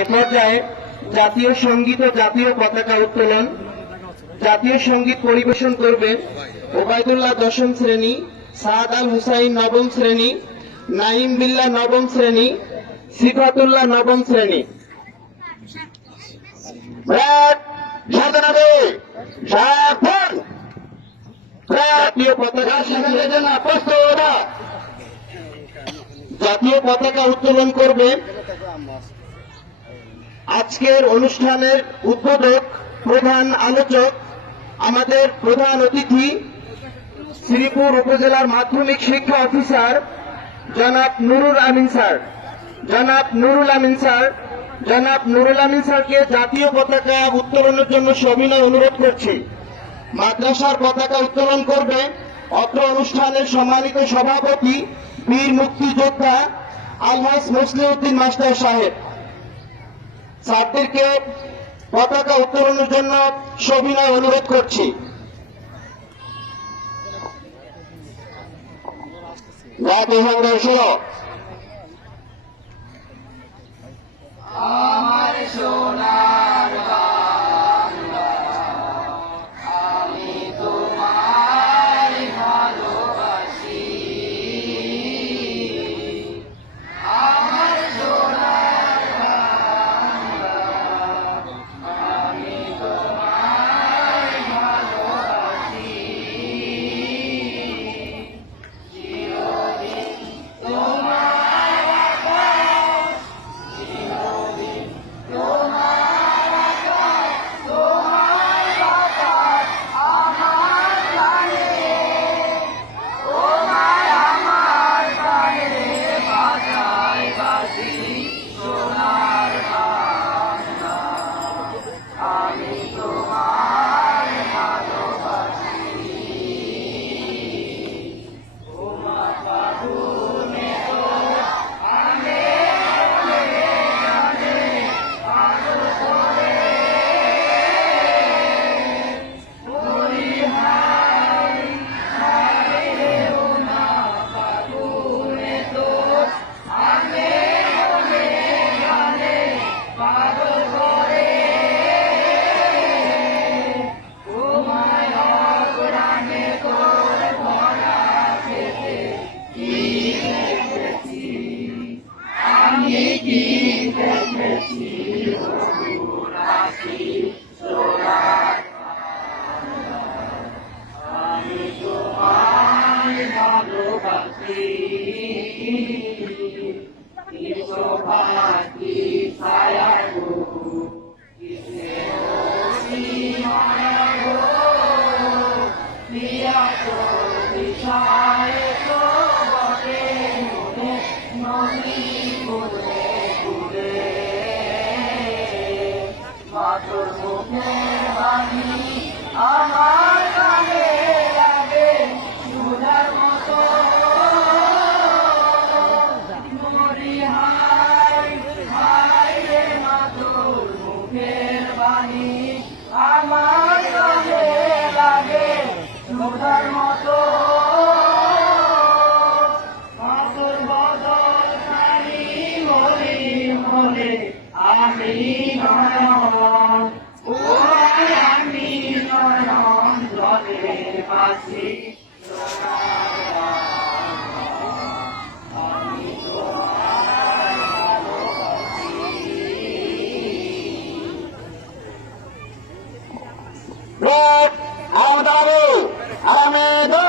এ পর্যায়ে জাতীয় সঙ্গীত ও জাতীয় পতাকা উত্তোলন, জাতীয় সঙ্গীত পরিবেশন করবেন ওবায়দুল্লাহ দশম শ্রেণী, সাদ আল হুসাইন নবম শ্রেণী, নাইম বিল্লাহ নবম শ্রেণী, সিফাতুল্লাহ নবম শ্রেণী। জাতীয় পতাকা জাতীয় পতাকা উত্তোলন করবেন আজকের অনুষ্ঠানের উদ্বোধক, প্রধান আলোচক, আমাদের প্রধান অতিথি শ্রীপুর উপজেলার মাধ্যমিক শিক্ষা অফিসার জনাব নুরুল আমিন স্যার। জনাব নুরুল আমিন স্যারকে জাতীয় পতাকা উত্তোলনের জন্য সবিনয় অনুরোধ করছি। মাদ্রাসার পতাকা উত্তোলন করবে অত্র অনুষ্ঠানের সম্মানিত সভাপতি বীর মুক্তিযোদ্ধা আলহাজ মুসলিউদ্দিন মাস্টার সাহেব। স্যারদেরকে পতাকা উত্তোলনের জন্য সবিনয় অনুরোধ করছি। আমার সোনার বাংলা, আমি তোমায় ভালোবাসি। আমার সোনার বাংলা, আমি তোমায় ভালোবাসি। চিরদিন তোমার আমার কানে লাগে সুধার মতো। মরি হাই হাই রে মাতুর মুখের বাণী, আমার কানে লাগে সুধার মতো। মাতুর বদল খানি মরি মরে আমি নয়ন, ও আমি নয়ন জলে বাসি। আমি